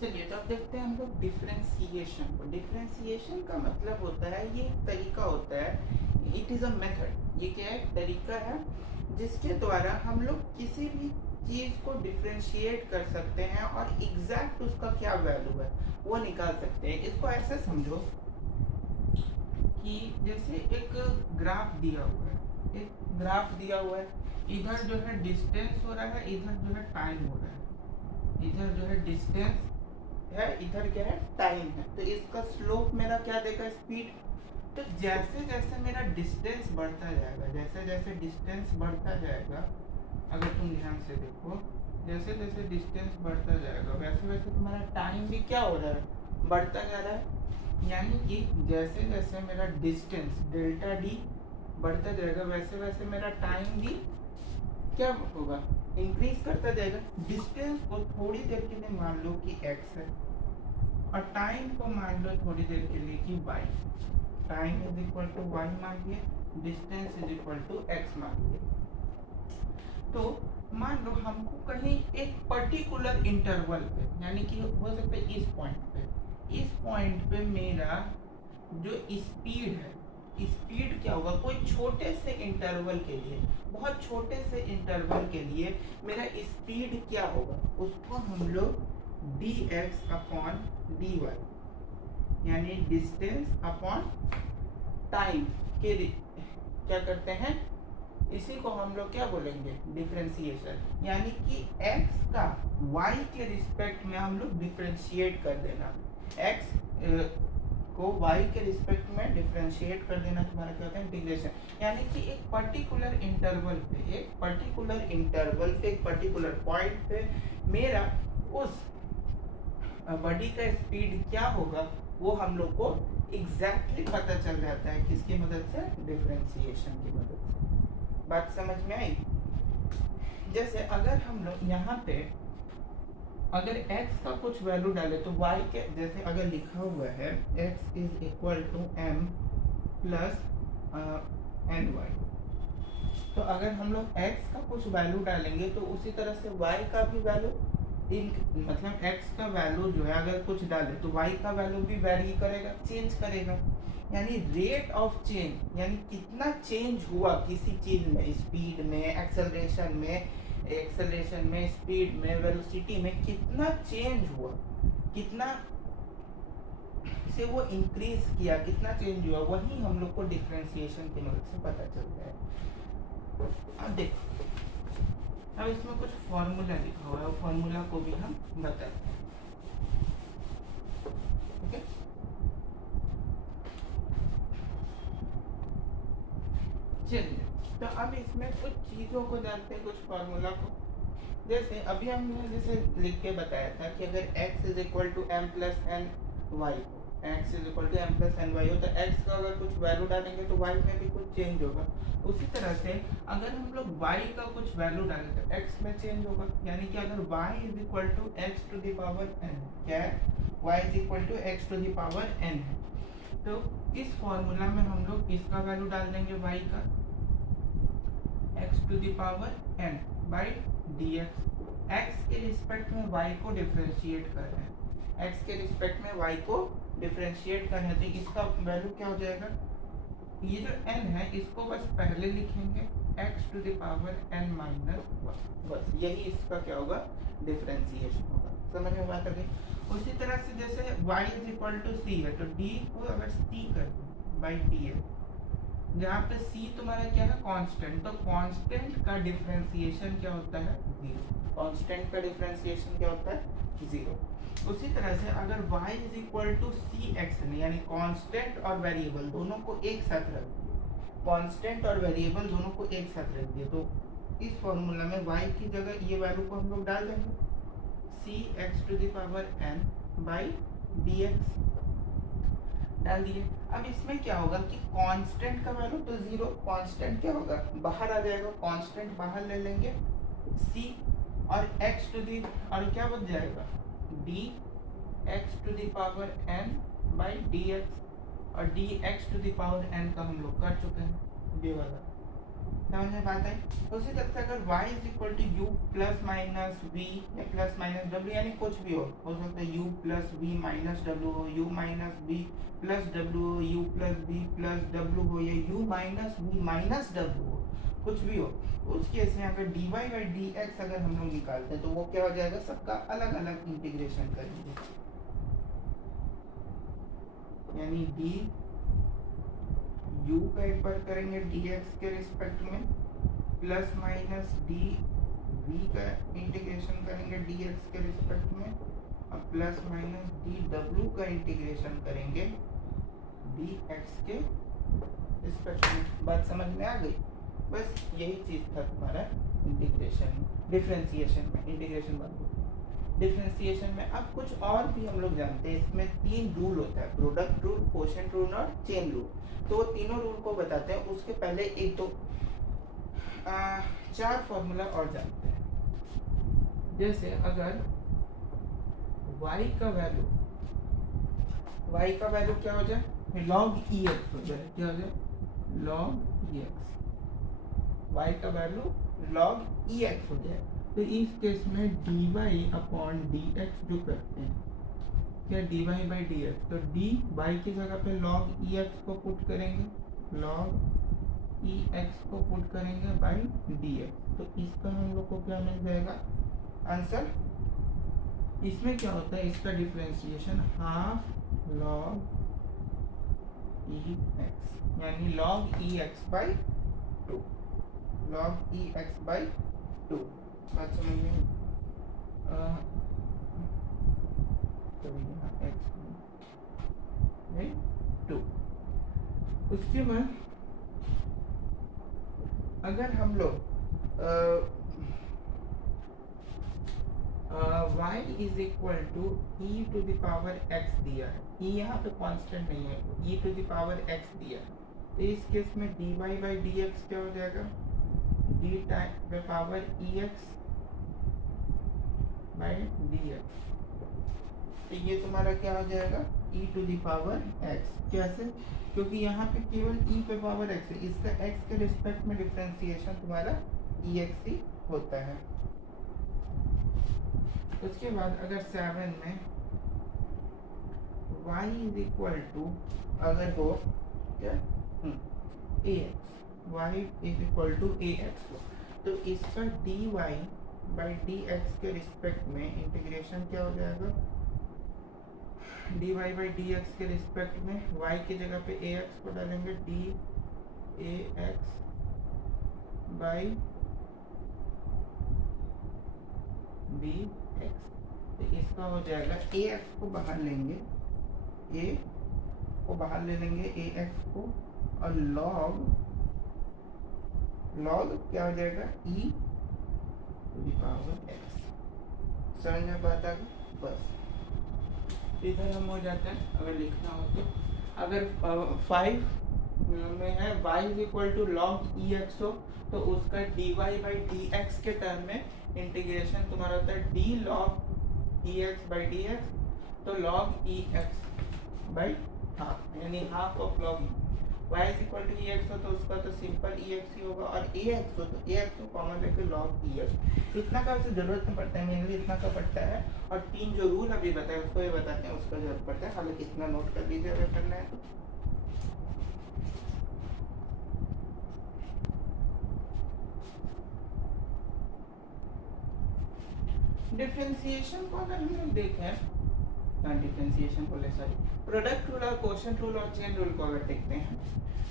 चलिए तो अब देखते हैं हम लोग डिफरेंशिएशन को। डिफरेंशिएशन का मतलब होता है, ये एक तरीका होता है, इट इज़ अ मेथड। ये क्या है? एक तरीका है जिसके द्वारा हम लोग किसी भी चीज़ को डिफरेंशिएट कर सकते हैं और एग्जैक्ट उसका क्या वैल्यू है वो निकाल सकते हैं। इसको ऐसे समझो कि जैसे एक ग्राफ दिया हुआ है, एक ग्राफ दिया हुआ है, इधर जो है डिस्टेंस हो रहा है, इधर जो है टाइम हो रहा है। इधर जो है डिस्टेंस है, इधर क्या है? टाइम है। तो इसका स्लोप मेरा क्या देगा? स्पीड। तो जैसे जैसे मेरा डिस्टेंस बढ़ता जाएगा, जैसे जैसे डिस्टेंस बढ़ता जाएगा, अगर तुम ध्यान से देखो, जैसे जैसे डिस्टेंस बढ़ता जाएगा वैसे वैसे तुम्हारा टाइम भी क्या हो रहा है? बढ़ता जा रहा है। यानी कि जैसे जैसे मेरा डिस्टेंस डेल्टा डी बढ़ता जाएगा वैसे वैसे मेरा टाइम भी क्या होगा? इंक्रीज करता जाएगा। डिस्टेंस को थोड़ी देर के लिए मान लो कि x है और टाइम को मान लो थोड़ी देर के लिए कि y। Time is equal to y मान लिए, distance is equal to x मान लिए। तो मान लो हमको कहीं एक पर्टिकुलर इंटरवल पे, यानी कि हो सकता है इस पॉइंट पे मेरा जो स्पीड है, स्पीड क्या होगा? कोई छोटे से इंटरवल के लिए, बहुत छोटे से इंटरवल के लिए मेरा स्पीड क्या होगा? उसको हम लोग dx अपॉन dy यानी डिस्टेंस अपॉन टाइम के क्या करते हैं? इसी को हम लोग क्या बोलेंगे? डिफरेंशिएशन। यानी कि x का y के रिस्पेक्ट में हम लोग डिफरेंशिएट कर देना। x को y के रिस्पेक्ट में डिफरेंशिएट कर देना तुम्हारा क्या होता है? इंटीग्रेशन। यानी कि एक पर्टिकुलर इंटरवल पे, एक पर्टिकुलर पॉइंट पे मेरा उस बॉडी का स्पीड क्या होगा वो हम लोग को एग्जैक्टली पता चल जाता है। किसकी मदद से? डिफरेंशिएशन की मदद से। बात समझ में आई? जैसे अगर हम लोग यहाँ पे अगर x का कुछ वैल्यू डाले तो y के, जैसे अगर लिखा हुआ है x is equal to m plus ny, तो अगर हम लोग x का कुछ वैल्यू डालेंगे तो उसी तरह से y का भी वैल्यू, मतलब x का वैल्यू जो है अगर कुछ डाले तो y का वैल्यू भी वेरी करेगा, चेंज करेगा। यानी रेट ऑफ चेंज, यानी कितना चेंज हुआ किसी चीज में, स्पीड में, एक्सेलरेशन में, स्पीड में, वेलोसिटी में कितना चेंज हुआ, कितना से वो इंक्रीज किया, कितना चेंज हुआ, वही हम लोग को डिफरेंशिएशन की मदद से पता चलता है। अब देखो, अब इसमें कुछ फॉर्मूला लिखा हुआ है, वो फॉर्मूला को भी हम बताते हैं। ओके, चलिए तो अब इसमें कुछ चीज़ों को जानते हैं, कुछ फार्मूला को। जैसे अभी हमने जैसे लिख के बताया था कि अगर x is equal to M plus N Y हो, x is equal to M plus N Y हो, तो x का अगर कुछ वैल्यू डालेंगे तो y में भी कुछ चेंज होगा। उसी तरह से अगर हम लोग y का कुछ वैल्यू डालें तो x में चेंज होगा। यानी कि अगर y is equal to X to the power n, क्या है? y is equal to X to the power n है। तो इस फॉर्मूला में हम लोग इसका वैल्यू डाल देंगे y का, x to the power n by dx। x के रिस्पेक्ट में y को डिफरेंशिएट कर रहे हैं, x के रिस्पेक्ट में y को डिफरेंशिएट कर रहे हैं, तो इसका वैल्यू क्या हो जाएगा? ये जो n है इसको बस पहले लिखेंगे x to the power n minus 1, बस यही इसका क्या होगा? डिफरेंशिएशन होगा। समझ में बात आ गई? उसी तरह से जैसे y is equal to c है, तो d को अगर c कर दो बाई dx, जहाँ पे c तुम्हारा क्या है? कांस्टेंट, तो कांस्टेंट का डिफरेंशिएशन क्या होता है? जीरो। कांस्टेंट का डिफरेंशिएशन क्या होता है? जीरो। उसी तरह से अगर y is equal to C X, यानी कांस्टेंट और वेरिएबल दोनों को एक साथ रख दिए, कांस्टेंट और वेरिएबल दोनों को एक साथ रख दिए, तो इस फॉर्मूला में y की जगह ये वैल्यू को हम लोग डाल देंगे, c x to the power n by D x डाल दिए। अब इसमें क्या होगा कि कांस्टेंट का वैल्यू तो जीरो, कांस्टेंट क्या होगा? बाहर आ जाएगा, कांस्टेंट बाहर ले लेंगे c, और x टू दी, और क्या बच जाएगा? d x to the power n by D x, और d x to the power n का हम लोग कर चुके हैं ये वाला। समझ में बात है। उसी तरह से अगर y is equal to u plus minus v या प्लस माइनस डब्ल्यू यानी कुछ भी हो सकता है यू प्लस वी माइनस डब्ल्यू हो, यू माइनस वी प्लस डब्ल्यू हो, यू प्लस वी प्लस डब्ल्यू हो या यू माइनस वी माइनस डब्ल्यू हो, कुछ भी हो। उस केस में अगर dy बाई डी एक्स अगर हम लोग निकालते हैं तो वो क्या हो जाएगा, सबका अलग अलग इंटीग्रेशन करेंगे, यानी डी यू का एक बार करेंगे dx के रिस्पेक्ट में प्लस माइनस डी वी का इंटीग्रेशन करेंगे dx के रिस्पेक्ट में और प्लस माइनस डी डब्ल्यू का इंटीग्रेशन करेंगे dx के रिस्पेक्ट में। बात समझ में आ गई। बस यही चीज था तुम्हारा इंटीग्रेशन डिफरेंशिएशन में, इंटीग्रेशन बात डिफरेंशिएशन में। अब कुछ और भी हम लोग जानते हैं, इसमें 3 रूल होता है, प्रोडक्ट रूल, कोशेंट रूल और चेन रूल। तो वो तीनों रूल को बताते हैं, उसके पहले एक दो 4 फॉर्मूला और जानते हैं। जैसे अगर y का वैल्यू क्या हो जाए, log ex हो जाए, क्या हो जाए log ex, y का वैल्यू log ex हो जाए। तो इस केस में dy अपॉन dx जो करते हैं क्या dy बाई डी एक्स, तो dy की जगह पे log ex को पुट करेंगे, log ex को पुट करेंगे बाई dx। तो इसका हम लोग को क्या मिल जाएगा आंसर। इसमें क्या होता है, इसका डिफरेंशिएशन हाफ log ex यानी log ex by 2, log ex by 2। बात समझ में टू। उसके बाद अगर हम लोग y is equal to e to the power x दिया है, e यहाँ पे कांस्टेंट नहीं है, e to the power x दिया है, तो इस केस में dy बाई dx क्या हो जाएगा, d time power ex by dx। तो ये तुम्हारा क्या हो जाएगा e to the power x। कैसे, क्योंकि यहाँ पे केवल e पे पावर x है, इसका x के रिस्पेक्ट में डिफरेंशिएशन तुम्हारा ex ही होता है। उसके बाद अगर 7 में y इज इक्वल टू अगर हो क्या ax, y is equal to ax हो, तो इसका dy बाई dx के रिस्पेक्ट में इंटीग्रेशन क्या हो जाएगा, dy बाई dx के रिस्पेक्ट में y की जगह पे ax को डालेंगे, dAx बाई bx। तो इसका हो जाएगा ax को बाहर लेंगे, a को बाहर ले लेंगे ax को, और log क्या हो जाएगा e to the power x। समझ में बात आ गई। बस इधर हम हो जाते हैं। अगर लिखना हो तो अगर 5 में है y is equal to log ex हो, तो उसका dy बाई dx के टर्म में इंटीग्रेशन तुम्हारा होता है d log ex by dx, तो log ex बाई हाफ यानी half of log e। y is equal to ex हो तो उसका तो सिंपल ex ही होगा, और ax हो तो ax को कॉमन लेके log ex। इतना का उसे जरूरत नहीं पड़ता है, मेनली इतना का पड़ता है। और 3 जो रूल अभी बताए उसको ये बताते हैं, उसका जरूरत पड़ता है, हालांकि इतना नोट कर लीजिए अगर करना है तो। डिफरेंशिएशन को अगर हम लोग देखें, डिफरेंशिएशन बोले सॉरी, प्रोडक्ट रूल और कोशेंट रूल और चेन रूल को अगर देखते हैं,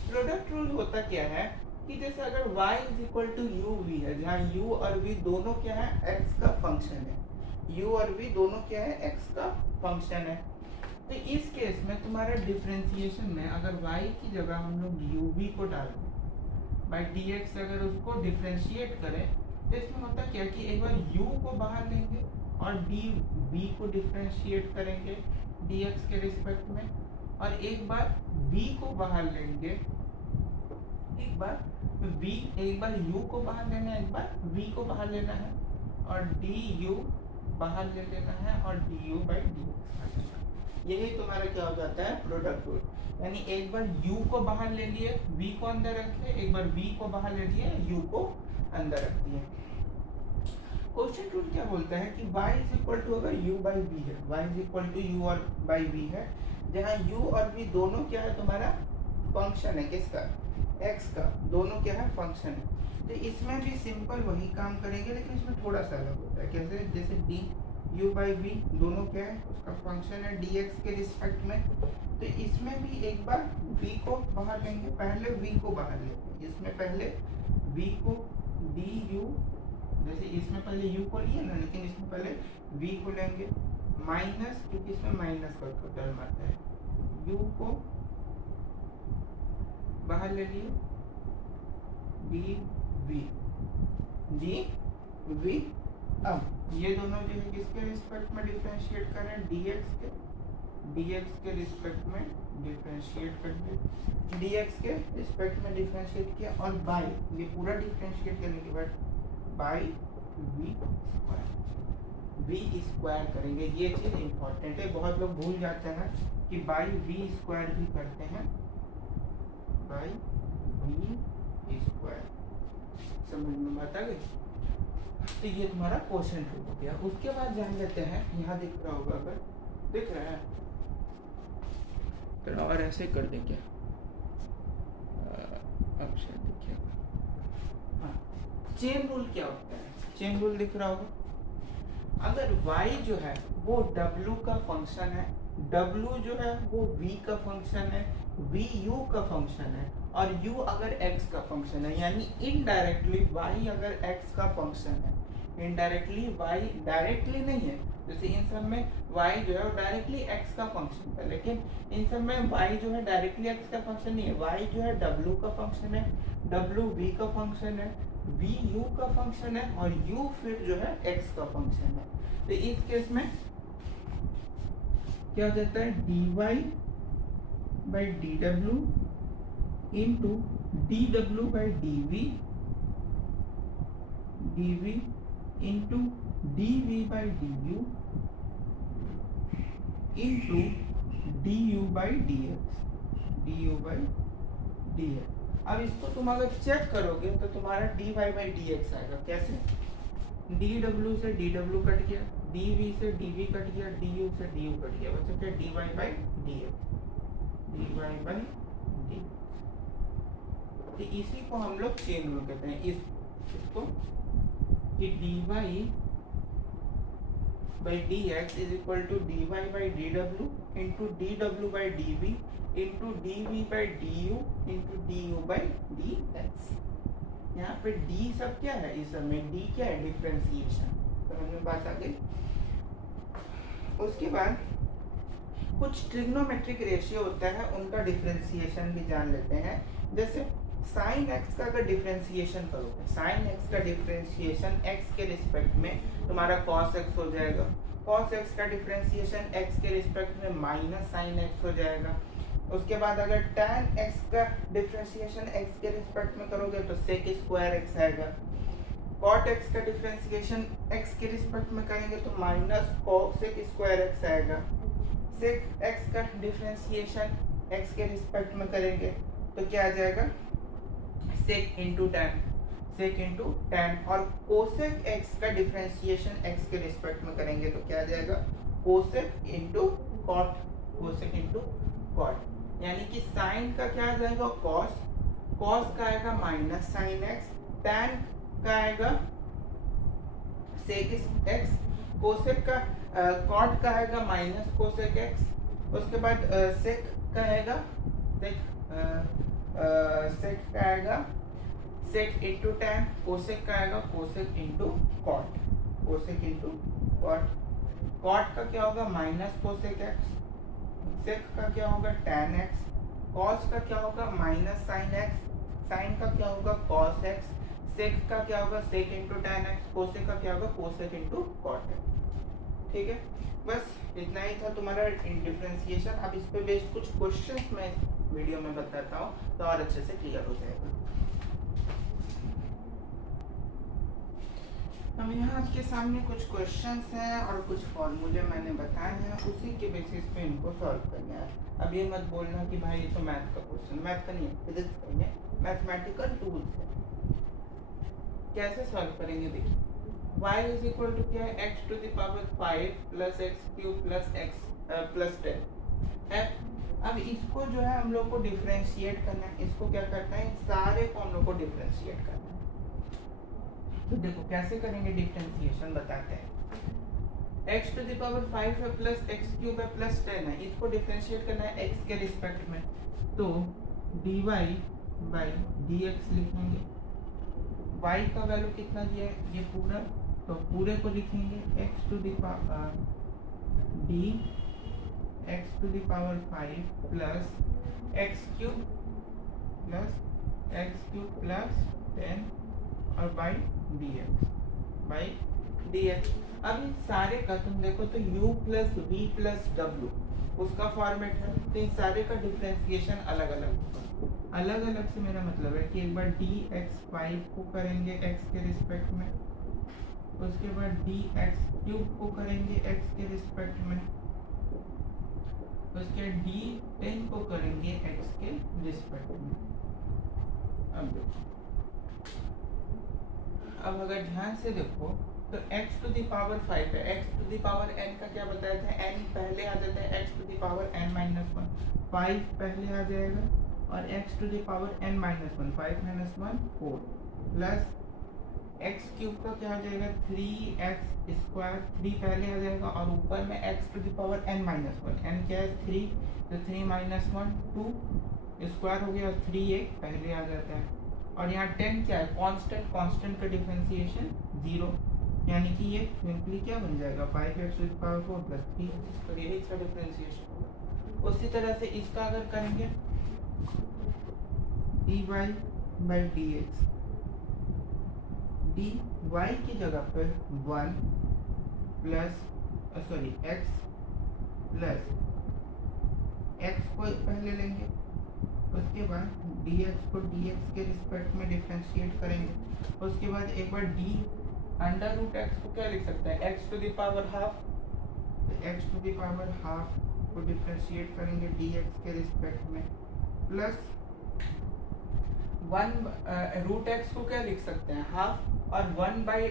प्रोडक्ट रूल होता क्या है कि जैसे अगर y is equal to U V है, जहाँ u और v दोनों क्या है x का फंक्शन है, u और v दोनों क्या है x का फंक्शन है। तो इस केस में तुम्हारा डिफरेंशिएशन में अगर y की जगह हम लोग uv को डाल दें बाई dx, अगर उसको डिफरेंशिएट करें तो इसमें होता क्या कि एक बार u को बाहर लेंगे और dv को डिफरेंशिएट करेंगे dx के रिस्पेक्ट में, और एक बार v को बाहर लेंगे, एक बार u को बाहर लेना है, एक बार v को बाहर लेना है, और du बाहर ले लेना है और du बाई dx। यही तुम्हारा क्या हो जाता है, प्रोडक्ट रूल। यानी एक बार u को बाहर ले लिए, v को अंदर रखे, एक बार v को बाहर ले लिए, u को अंदर रख दिए। क्वेश्चन रूल क्या बोलता है कि y इज इक्वल टू, अगर u बाई v है, y is equal to u और बाई v है, जहाँ u और v दोनों क्या है तुम्हारा फंक्शन है, किसका, x का, दोनों क्या है फंक्शन है। तो इसमें भी सिंपल वही काम करेंगे, लेकिन इसमें थोड़ा सा अलग होता है। कैसे, जैसे डी u बाई v दोनों क्या है, उसका फंक्शन है dx के रिस्पेक्ट में। तो इसमें भी एक बार v को बाहर लेंगे, पहले v को बाहर लेते हैं, इसमें पहले v को du, जैसे इसमें पहले u को लिए ना, लेकिन इसमें पहले v को लेंगे, माइनस, क्योंकि इसमें माइनस का टर्म आता है, u को बाहर ले लिए, dv। अब ये दोनों जो है किसके रिस्पेक्ट में डिफरेंशिएट कर रहे हैं, dx के रिस्पेक्ट में डिफरेंशिएट कर दिए, dx के रिस्पेक्ट में डिफरेंशिएट किया, और बाय, ये पूरा डिफरेंशिएट करने के बाद बाय v स्क्वायर करेंगे। ये चीज इंपॉर्टेंट है, बहुत लोग भूल जाते हैं कि बाय v स्क्वायर भी करते हैं, बाय v स्क्वायर, समझ में बात आ गई। तो ये तुम्हारा क्वेश्चन हो गया। उसके बाद जान लेते हैं, यहाँ दिख रहा होगा, अगर दिख रहा है तो और ऐसे कर दें क्या, अब शायद देखिए, हाँ, चेन रूल क्या होता है, चेन रूल दिख रहा होगा। अगर y जो है वो w का फंक्शन है, w जो है वो v का फंक्शन है, v u का फंक्शन है, और u अगर x का फंक्शन है, यानी इनडायरेक्टली y अगर x का फंक्शन है, इनडायरेक्टली y डायरेक्टली नहीं है, जैसे इन सब में y जो है वो डायरेक्टली x का फंक्शन है, लेकिन इन सब में y जो है डायरेक्टली x का फंक्शन नहीं है, y जो है w का फंक्शन है, w v का फंक्शन है, v u का फंक्शन है, और u फिर जो है x का फंक्शन है। तो इस केस में क्या हो जाता है, dy by dw into dw by dv into dv by du into du by dx। अब इसको तुम अगर चेक करोगे तो तुम्हारा dy बाई dx आएगा। कैसे, dw से dw कट गया, dv से dv कट गया, du से du कट गया, बचा क्या, dy by dx, dy by dx। तो इसी को हम लोग चेन रूल कहते हैं, इसको कि dy by dx is equal to dy by dw into dw by dv into dv by du into du by dx। यहाँ पे d सब क्या है, इस समय d क्या है, डिफरेंशिएशन। समझ में बात आ गई। उसके बाद कुछ ट्रिग्नोमेट्रिक रेशियो होता है, उनका डिफरेंशिएशन भी जान लेते हैं। जैसे साइन x का अगर डिफरेंशिएशन करोगे, साइन x का डिफरेंशिएशन x के रिस्पेक्ट में तुम्हारा cos x हो जाएगा, cos x का डिफरेंशिएशन x के रिस्पेक्ट में माइनस साइन x हो जाएगा। उसके बाद अगर tan x का डिफरेंशिएशन x के रिस्पेक्ट में करोगे तो sec स्क्वायर x आएगा। cot x का डिफरेंशिएशन x के रिस्पेक्ट में करेंगे तो माइनस sec स्क्वायर x आएगा। sec x का डिफरेंशिएशन x के रिस्पेक्ट में करेंगे तो क्या आ जाएगा, sec इंटू tan, और कोसेक x का डिफरेंशिएशन x के रिस्पेक्ट में करेंगे तो क्या आ जाएगा, कोसेक इंटू कॉट। यानी कि साइन का क्या आ जाएगा, कॉस का आएगा माइनस साइन x, tan का आएगा सेक x, कोसेक का कॉट का आएगा माइनस कोसेक x। उसके बाद सेक का आएगा सेक इंटू टैन, कोसेक का आएगा कोसेक इंटू कॉट, कॉट का क्या होगा माइनस कोसेक एक्स, सेक का क्या होगा टैन एक्स, कॉस का क्या होगा माइनस साइन एक्स, साइन का क्या होगा कॉस एक्स, सेक का क्या होगा सेक इंटू टैन एक्स, कोसेक का क्या होगा कोसेक इंटू कॉट एक्स। ठीक है, बस इतना ही था तुम्हारा डिफरेंशिएशन। अब इस पे बेस्ड कुछ क्वेश्चंस मैं वीडियो में बताता हूँ तो और अच्छे से क्लियर हो जाएगा। हम यहाँ आपके सामने कुछ क्वेश्चंस हैं और कुछ फॉर्मूले मैंने बताए हैं, उसी के बेसिस पे इनको सॉल्व करना है। अब ये मत बोलना कि भाई ये तो मैथ का क्वेश्चन, मैथ का नहीं है, फिजिक्स का ही है, मैथमेटिकल टूल्स है। कैसे सॉल्व करेंगे देखिए, y इज इक्वल टू क्या है, x to the power 5 plus X cube plus X plus 10 है। अब इसको जो है हम लोग को डिफरेंशिएट करना है। इसको क्या करना है, सारे को हम लोग को डिफरेंशिएट करना है। तो देखो कैसे करेंगे डिफरेंशिएशन, बताते हैं। x टू द पावर 5 है प्लस एक्स क्यूब है प्लस 10 है, इसको डिफरेंशिएट करना है x के रिस्पेक्ट में। तो dy बाई dx लिखेंगे। y का वैल्यू कितना दिया है, ये पूरा, तो पूरे को लिखेंगे x to the power d x to the power 5 plus X cube plus 10 और बाई dx। अब इन सारे का तुम देखो तो u plus v plus w उसका फॉर्मेट है, तो इन सारे का डिफरेंशिएशन अलग अलग से मेरा मतलब है कि एक बार dx5 को करेंगे x के रिस्पेक्ट में, उसके बाद dx³ को करेंगे x के रिस्पेक्ट में, उसके d10 को करेंगे x के रिस्पेक्ट में। अब देखो, अब अगर ध्यान से देखो तो x टू द पावर 5 है, x to the power n का क्या बताया था, n पहले आ जाता है, x to the power n minus 1 5 पहले आ जाएगा, और x to the power n minus 1 5 minus 1 4 plus X cube का क्या आ जाएगा 3x स्क्वायर, 3 पहले आ जाएगा, और ऊपर में x to the power n minus 1, n क्या है 3, तो 3 माइनस 1 2 स्क्वायर हो गया, और 3 एक पहले आ जाता है, और यहाँ 10 क्या है कांस्टेंट का डिफरेंशिएशन 0, यानी कि ये सिंपली क्या बन जाएगा 5x to the power 4 plus 3, तो ये इसका डिफरेंशिएशन होगा। उसी तरह से इसका अगर करेंगे dy बाई dx, dy की जगह पर 1 प्लस x प्लस x को पहले लेंगे, उसके बाद dx को dx के रिस्पेक्ट में डिफरेंशिएट करेंगे, उसके बाद एक बार d अंडर रूट x को क्या लिख सकते हैं x to the power half, तो x to the power half को डिफरेंशिएट करेंगे dx के रिस्पेक्ट में, प्लस 1 रूट x को क्या लिख सकते हैं हाफ, और 1 बाई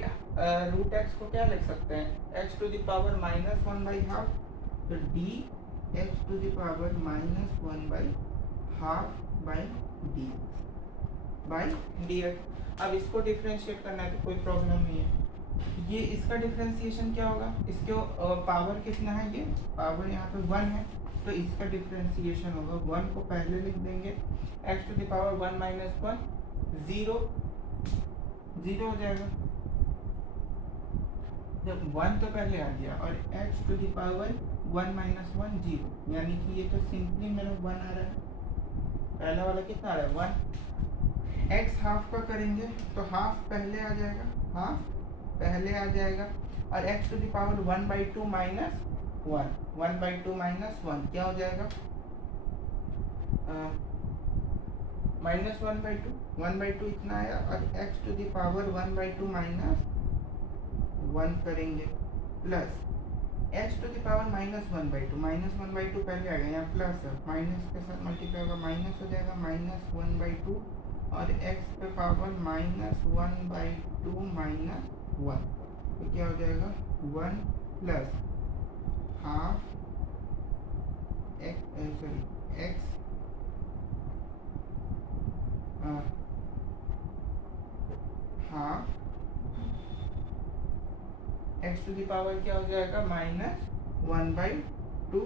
रूट x को क्या लिख सकते हैं x to the power minus 1 by half, तो d x to the power minus 1 by half by dx। अब इसको डिफरेंशिएट करना है तो कोई प्रॉब्लम नहीं है। ये इसका डिफरेंशिएशन क्या होगा, इसके पावर कितना है, ये पावर यहाँ पे 1 है, तो इसका डिफरेंशिएशन होगा 1 को पहले लिख देंगे x to the power 1 minus 1 0 हो जाएगा, जब 1 तो पहले आ गया, और x to the power 1 minus 1 0, यानी कि ये तो सिंपली मेरा 1 आ रहा है, पहला वाला कितना आ रहा है 1। x हाफ का करेंगे तो हाफ पहले आ जाएगा, और x to the power 1/2 minus 1 क्या हो जाएगा माइनस 1/2 इतना आया, और x to the power 1/2 minus 1 करेंगे, plus x to the power minus 1/2 पहले आ गया, यहाँ प्लस है, माइनस के साथ मल्टीप्लाई होगा, माइनस हो जाएगा माइनस 1/2, और x पे पावर माइनस 1/2 माइनस 1, तो क्या हो जाएगा 1 plus half x half x to the power क्या हो जाएगा माइनस 1/2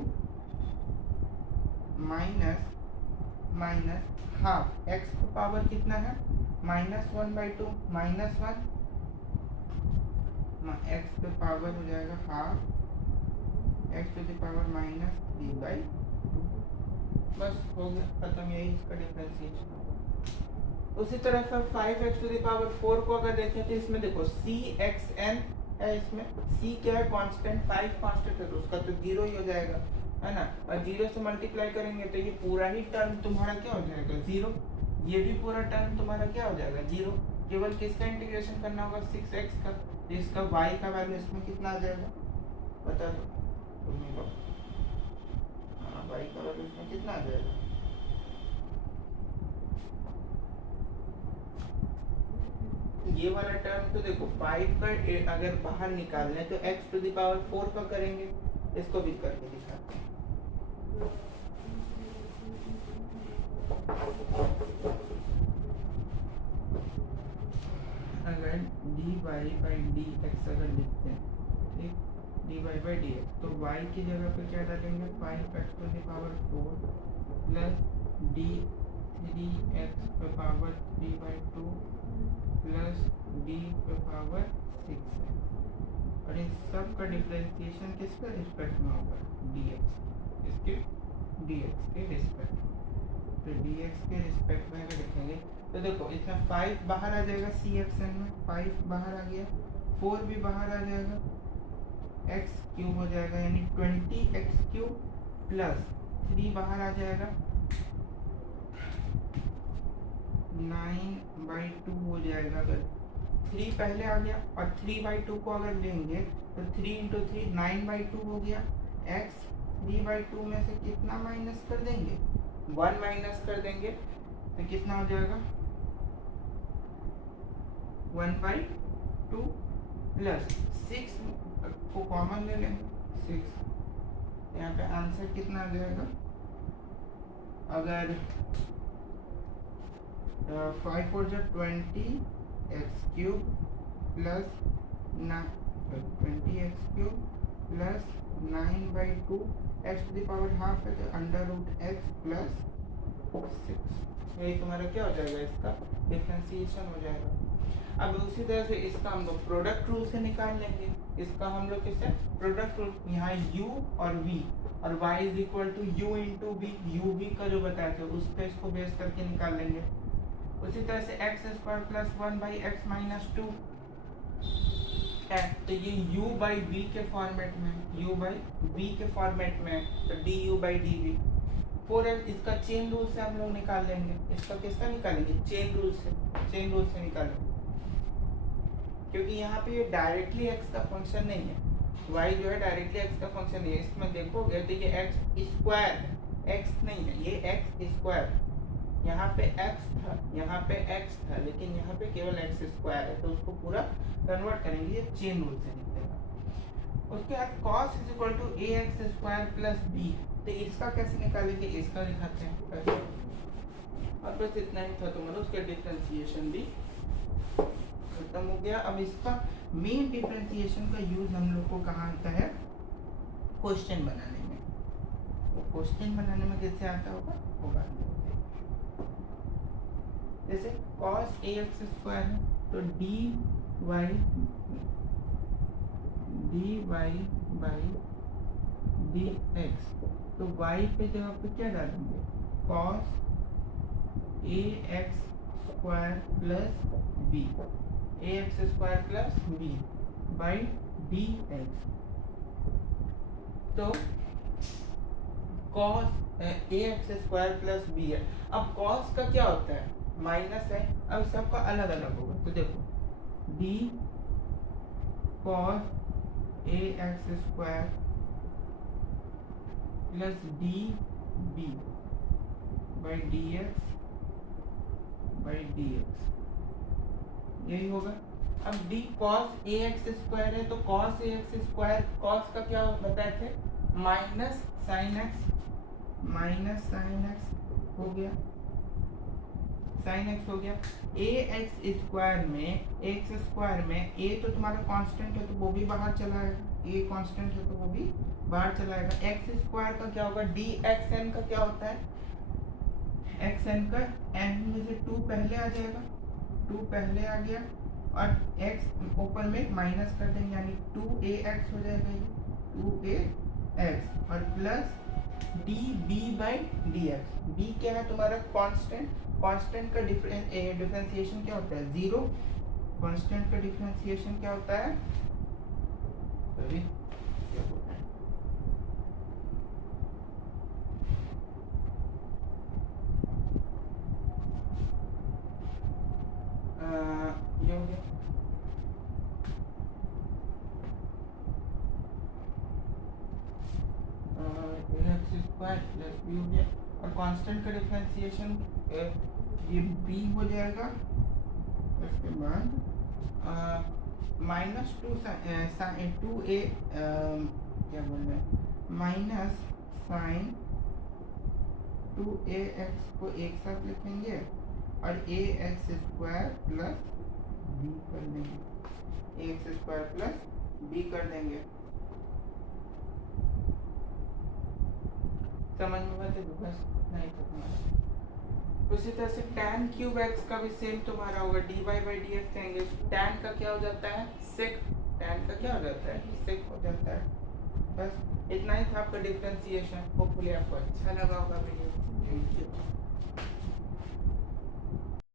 माइनस हाफ, x का पावर कितना है माइनस 1/2 माइनस 1, x पे पावर हो जाएगा half x to the power minus 3/2, बस हो गया खत्म, यही इसका डिफरेंशिएशन होगा। उसी तरह से 5x टू द पावर 4 को अगर देखें तो इसमें देखो cxn है, इसमें c क्या है कांस्टेंट, 5 कांस्टेंट है, तो उसका तो 0 ही हो जाएगा, है ना, और 0 से मल्टीप्लाई करेंगे तो ये पूरा ही टर्म तुम्हारा क्या हो जाएगा 0, ये भी पूरा टर्म तुम्हारा क्या हो जाएगा 0, केवल किसका इंटीग्रेशन करना होगा 6x का, तो इसका y का वैल्यू इसमें कितना आ जाएगा बता दो तुम ही लोग। हाँ y का वैल्यू इसमें कितना आ जाएगा? ये वाला टर्म तो देखो 5 का अगर बाहर निकालने तो x टू द पावर 4 का करेंगे। इसको भी करके दिखाते हैं। अगर dy बाई डी एक्स अगर लिखते हैं, ठीक, dy बाई डी एक्स, तो y की जगह पे क्या डालेंगे? 5x to the power 4 plus D 3x पे पावर 3/2 प्लस डी पे पावर 6 है। और इन सब का डिफरेंशिएशन किसके रिस्पेक्ट में होगा? dx, इसके dx के रिस्पेक्ट में। तो dx के रिस्पेक्ट में अगर लिखेंगे तो देखो इसमें 5 बाहर आ जाएगा सी एक्शन में, 5 बाहर आ गया, 4 भी बाहर आ जाएगा, एक्स क्यूब हो जाएगा यानी 20x क्यूब प्लस 3 बाहर आ जाएगा 9/2 हो जाएगा। अगर 3 पहले आ गया और 3/2 को अगर लेंगे तो 3 × 3 9/2 हो गया। x 3/2 में से कितना माइनस कर देंगे? 1 माइनस कर देंगे तो कितना हो जाएगा? 1/2 प्लस 6 को कॉमन ले लेंगे 6। यहाँ पे आंसर कितना आ जाएगा? अगर 5 4 जो 20x cube plus 20x cube plus 9/2 x to the power half है तो √x प्लस 6। यही तुम्हारा क्या हो जाएगा? इसका डिफरेंशिएशन हो जाएगा। अब उसी तरह से इसका हम लोग प्रोडक्ट रूल से निकाल लेंगे। इसका हम लोग किससे? Product rule. यहाँ u और v और y is equal to u into v, u v का जो बताया था उस पे इसको बेस करके निकाल लेंगे। उसी तरह से x² प्लस 1/x माइनस 2 है, तो ये u बाई v के फॉर्मेट में, u बाई v के फॉर्मेट में, तो du बाई dv। 4x इसका चेन रूल से हम लोग निकाल लेंगे। इसका किसका निकालेंगे? चेन रूल से, चेन रूल से निकालेंगे, क्योंकि यहाँ पे ये डायरेक्टली x का फंक्शन नहीं है, y जो है डायरेक्टली x का फंक्शन नहीं है। इसमें देखोगे तो ये x स्क्वायर है, x नहीं है, ये x स्क्वायर। यहाँ पे x था, यहाँ पे x था, लेकिन यहाँ पे केवल x स्क्वायर है, तो उसको पूरा कन्वर्ट करेंगे, ये चेन रूल से निकलेगा। उसके बाद cos is equal to ax² plus b, तो इसका कैसे निकालेंगे? इसका दिखाते हैं। और बस इतना ही था, तो मतलब उसका डिफरेंशिएशन भी खत्म हो गया। अब इसका मेन डिफरेंशिएशन का यूज हम लोग को कहाँ आता है? क्वेश्चन बनाने में। वो क्वेश्चन बनाने में कैसे आता होगा? होगा जैसे cos ax² है तो dy बाई dx, तो y पे जगह पे क्या डालेंगे? cos ax² plus b, ax² plus b by dx। तो cos ax² प्लस b है। अब cos का क्या होता है? माइनस है। अब सबका अलग अलग होगा, तो देखो d cos ax² plus db by dx by dx, यही होगा। अब d cos ax² है तो cos ax², cos का क्या बताए थे? Minus sine x, minus sine x हो गया, साइन x हो गया। ax² में a तो तुम्हारा कांस्टेंट है तो वो भी बाहर चला आएगा, a कांस्टेंट है तो वो भी बाहर चला आएगा। x² का क्या होगा? dxn का क्या होता है? xn का n में से 2 पहले आ जाएगा, 2 पहले आ गया और x ऊपर में माइनस कर देंगे यानी 2ax हो जाएगा, ये 2ax और plus db by dx। b क्या है तुम्हारा? कांस्टेंट। कांस्टेंट का डिफरेंशिएशन क्या होता है? 0। कांस्टेंट का डिफरेंशिएशन क्या होता है? ये हो गया स्क्वायर प्लस बी हो गया, और कांस्टेंट का डिफरेंशिएशन ये बी हो जाएगा। उसके बाद माइनस टू टू ए क्या बोल रहे हैं, minus sign to A x को एक साथ लिखेंगे और ए एक्स स्क्वायर प्लस बी कर देंगे, ए एक्स स्क्वायर प्लस बी कर देंगे। समझ में बात है? बस नहीं तो तुम्हारा उसी तरह से tan क्यूब x का भी सेम तुम्हारा होगा, dy बाई डी एक्स कहेंगे। tan का क्या हो जाता है, sec, tan का क्या हो जाता है, sec हो जाता है। बस इतना ही था आपका डिफरेंशिएशन। होपफुली आपको अच्छा लगा होगा वीडियो। Thank you.